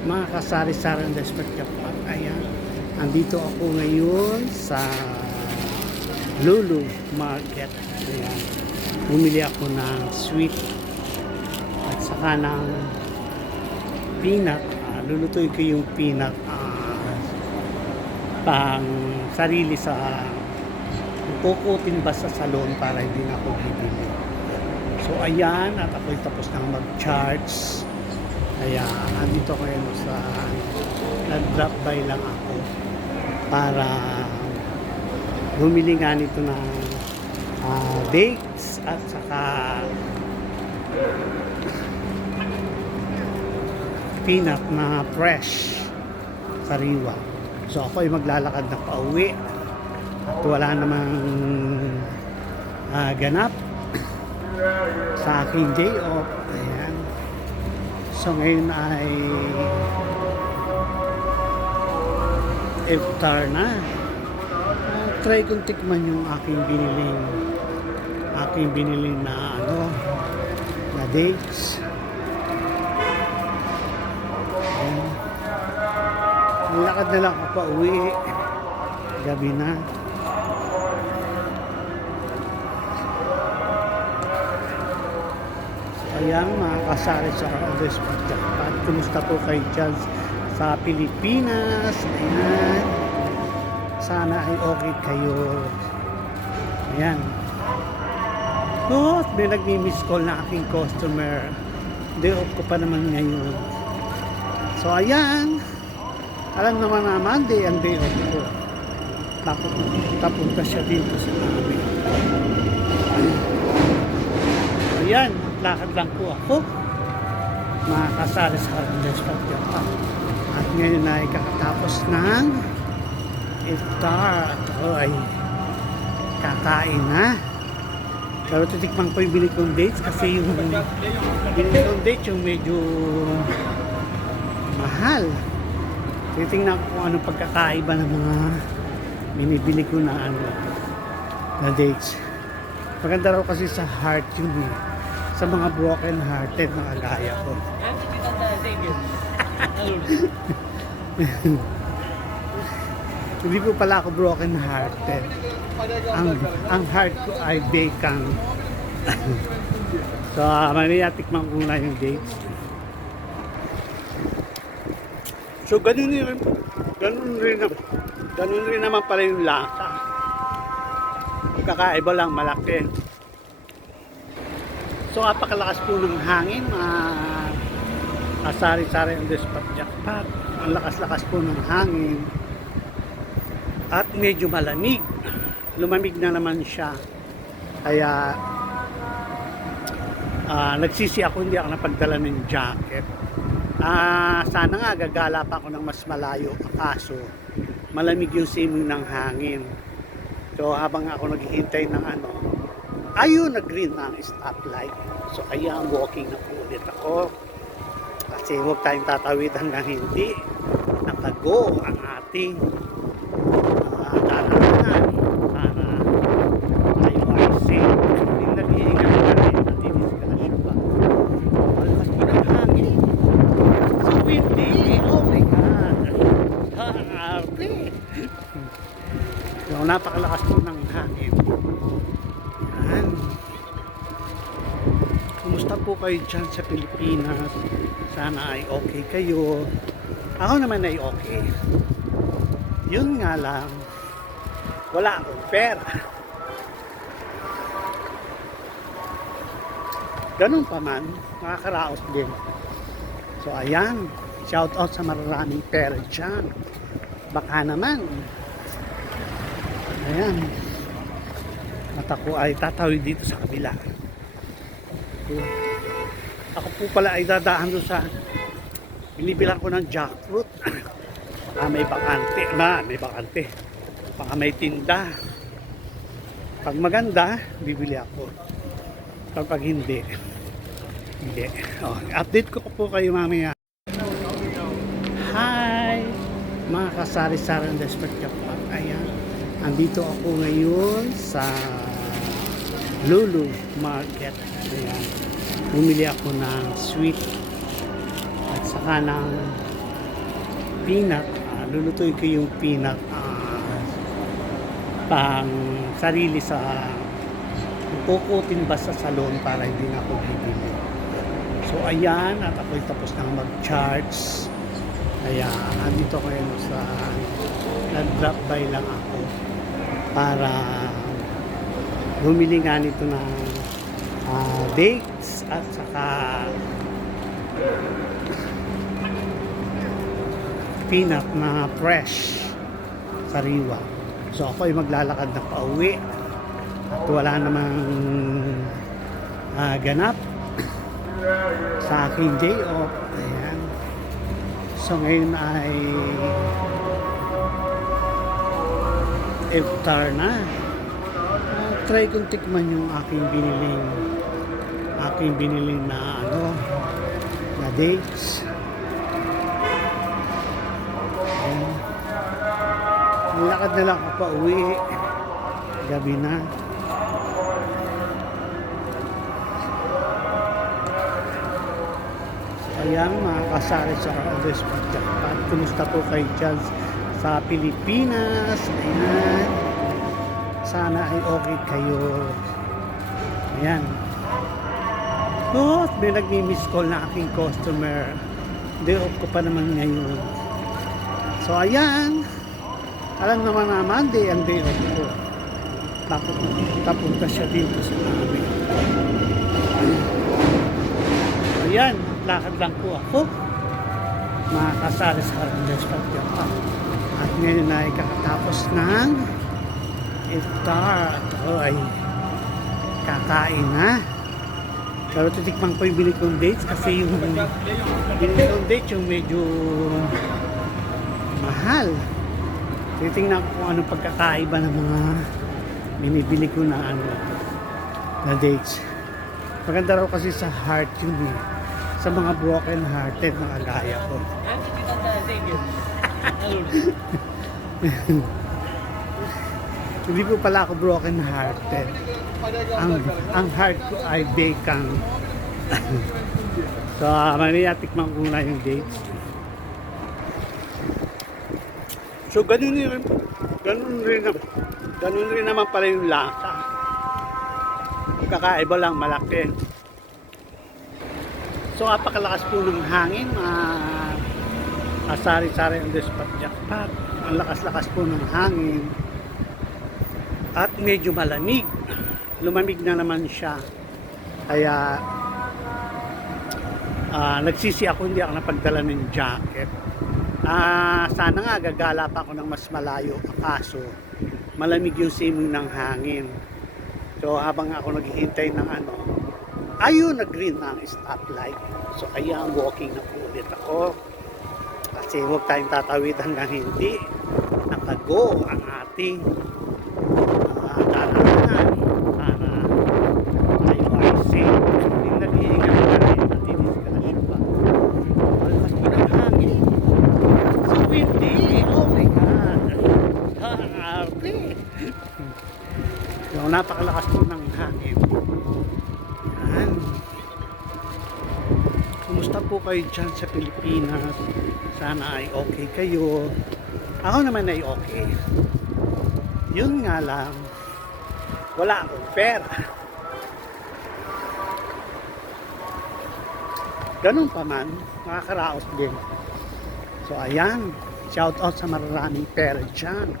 Mga kasari-sari ng Desperate Jackpot. Ayan, andito ako ngayon sa Lulu Market. Ayan, bumili ako ng sweet at saka ng peanut. Lulutuin ko yung peanut pang sarili sa kukutin ba sa salon para hindi na ako bibili. So ayan, at ako'y tapos nang mag-charge. Kaya andito ko ngayon sa nag-drop by lang ako para bumili nga nito ng dates at saka peanut na fresh sariwa. So ako ay maglalakad na pauwi at wala namang ganap sa aking day off. Ayan. So ngayon ay iftar na. Try kong tikman yung aking biniling na na dates. Ayan. Lakad na lang ako pa uwi. Gabi na. Ayan, mga kasari sa Desperate Jackpot. Kumusta po kayo dyan sa Pilipinas? Ayan. Sana ay okay kayo. Ayan. Oh, may nagmi-miss call na aking customer. Day off ko pa naman ngayon. So ayan. Alam naman na Monday ang day off ko. Papunta siya dito sa amin. Ayan. Lakad lang po ako, mga kasari sa Desperate Jackpot. At ngayon ay kakatapos ng iftar at ako ay kakain na. Pero titikman ko yung bili kong dates kasi yung bili kong dates yung medyo mahal. Titingnan ko kung anong pagkakaiba ng mga binibili ko na na dates. Maganda raw kasi sa heart yun sa mga broken hearted na kagaya ko. Hindi po pala ako broken hearted. Ang heart ko ay vacant. So mamaya tikman ko na yung dates. So ganun rin naman pala yung lasa. Kakaiba lang, malaki. So apakalakas po ng hangin, sari-sari ang Desperate Jackpot. Ang lakas-lakas po ng hangin at medyo malamig. Lumamig na naman siya. Kaya nagsisi ako, hindi ako napagdala ng jacket. Sana nga gagala pa ako ng mas malayo, kaso malamig yung simoy ng hangin. So habang ako naghihintay ng ayun, nag-green na ang stoplight. So kaya walking na po ulit ako. Kasi huwag tayong tatawid hanggang hindi nakago ang ating daraanan. Para tayo ay safe. Hindi nag-iingat na rin at dinisgrasya pa. Malakas po ng hangin. So windy. Oh my God. Harpe. So napakalakas po ng hangin. Kumusta po kayo dyan sa Pilipinas? Sana ay okay kayo. Ako naman ay okay. Yun nga lang, wala akong pera. Ganun pa man, makakaraos din. So ayan, shout out sa maraming pera dyan. Baka naman. Ayan. At ako ay tatawid dito sa kabila. Ako po pala ay dadaan doon sa binibilang ko ng jackfruit. Baka may bakante. Baka may tinda. Pag maganda, bibili ako. Pag hindi, hindi. Update ko po kayo mamaya. Hi! Mga kasari-sari ng Desperate Jackpot. Ayan. Andito ako ngayon sa Lulu Market. Ayan. Bumili ako ng sweet at saka ng peanut. Lulutuin ko yung peanut pang sarili sa kukutin ba sa salon para hindi na ako bibili. So ayan, at ako'y tapos nang mag-charge. Kaya andito ko yun sa nag-drop by lang ako para bumili nga nito ng dates at saka peanut na fresh sariwa. So ako ay maglalakad na pauwi at wala namang ganap sa aking day off. Ayan. So ngayon ay iftar na. Try kong tikman yung aking biniling na na dates. Ayan. Lakad na lang ako pa uwi. Gabi na. So ayan, mga kasari sa Always Jackpot. Kumusta po kayo dyan sa Pilipinas? Ayan. Sana ay okay kayo. Ayan. Oh, may nagmi-miss call na aking customer. Day off ko pa naman ngayon. So ayan. Alam naman na Monday ang day off ko. Bakit papunta siya dito sa amin. Ayan. Lakad lang po ako. Mga kasari sa Always Jackpot. At ngayon ay kakatapos ng iftar. At ako ay kakain na. Pero titikman ko yung bili kong dates kasi yung bili kong dates yung medyo mahal. Titingnan ko kung anong pagkakaiba ng mga binibili ko na na dates. Maganda raw kasi sa heart yun eh. Sa mga broken hearted na kagaya ko. Hindi po pala ako broken hearted. Ang heart ko ay bekang. So, mamaya tikman ko na yung dates. So, ganun rin naman pala yung lasa. Kakaiba lang, malaki. So, apakalakas po ng hangin. Sari-sari ang Jackpot. Ang lakas-lakas po ng hangin. At medyo malamig. Lumamig na naman siya. Kaya nagsisi ako, hindi ako napagdala ng jacket. Sana nga gagala pa ako ng mas malayo. Kaso malamig yung simoy ng hangin. So habang ako naghihintay ng ayun, nag-green na ang stoplight. So ayan, walking na po ulit ako. Kasi huwag tayong tatawid hanggang hindi nakago ang ating dalaman. Sana tayo ay safe. Hindi nag-iingat na rin at dinisgrasya pa. Malakas po ng hangin. So windy. Oh my God. Ang arte. So napakalakas po ng hangin. Yan. Kumusta po kayo dyan sa Pilipinas? Sana ay okay kayo. Ako naman ay okay. Yun nga lang, wala akong pera. Ganun pa man, nakakaraos din. So ayan, shout out sa maraming pera dyan.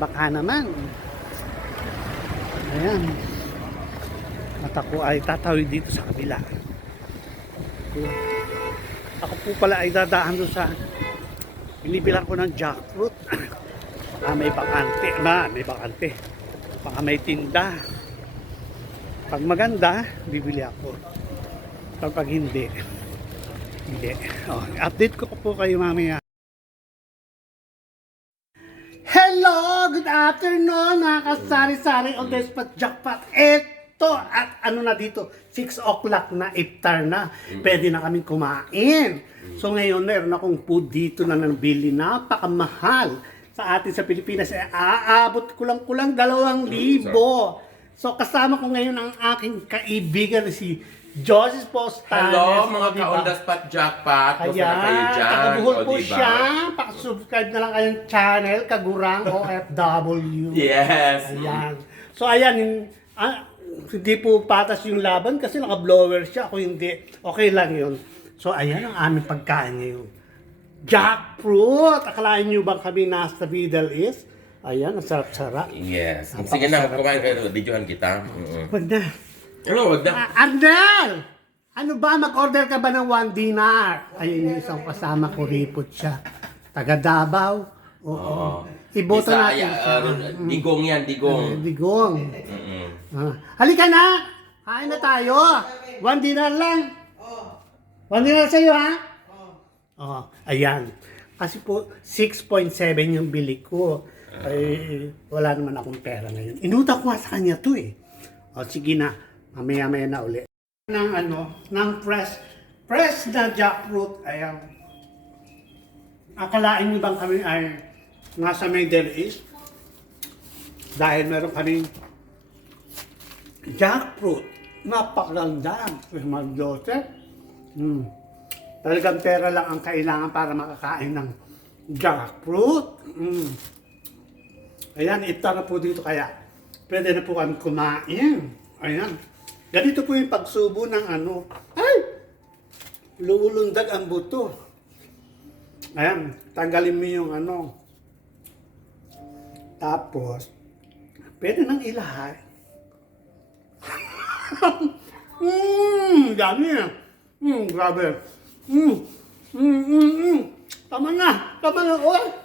Baka naman. Ayan. At ako ay tatawid dito sa kabila. Ako po pala ay dadaan doon sa binibilang ko ng jackfruit. May bakante. May bakante. Baka may tinda. Pag maganda, bibili ako. Pag hindi, hindi. Update ko po kayo mamaya. Hello! Good afternoon mga kasari-sari o Despot Jackpot. Eto, at na dito, 6 o'clock na, iftar na. Pwede na kaming kumain. So ngayon, meron akong food dito na nabili. Napakamahal sa atin sa Pilipinas. Aabot kulang-kulang 2,000. So kasama ko ngayon ang aking kaibigan si Joseph Postanes. Hello, mga diba? ka-on-the-spot jackpot. Kung Ayan, saan kayo dyan. tagabuhol O, po diba? siya. Pakisubscribe na lang kayong channel, Kagurang OFW. Yes. Ayan. So, ayan, hindi po patas yung laban kasi naka-blower siya. Ako hindi. Okay lang yun. So, ayan ang aming pagkain ngayon. Jackfruit! Akalain nyo bang kami nasa Middle East? Ayan, ang sarap-sarap. Yes. Sige na, kumain kayo. Videohan kita. Wag na. Ano, wag na. Arnel! Ano ba? Mag-order ka ba ng 1 dinar? Ayun yung isang kasama ko, ripot siya. Taga Davao. Oo. Iboto natin siya. Digong yan, digong. Digong. Halika na! Kain na tayo. 1 dinar lang. 1 dinar sa'yo, ha? Oh, ayan. Kasi po, 6.7 yung bili ko. Ay, wala naman akong pera ngayon. Inutak ko nga sa kanya to eh. O, sige na. Mamaya-maya na uli. Ng fresh na jackfruit. Ayan. Akalain niyo bang kami ay nasa Middle East? Dahil meron kaming jackfruit. Napakaganda. Mag Joseph. Talagang pera lang ang kailangan para makakain ng jackfruit. Ayan, ito na po dito kaya. Pwede na po kami kumain. Ayan. Ganito po yung pagsubo ng Ay! Luulundag ang buto. Ayan, tanggalin mo yung Tapos, pwede nang ilahay. Dami yan. Grabe. Tama na. Tama na. Oh.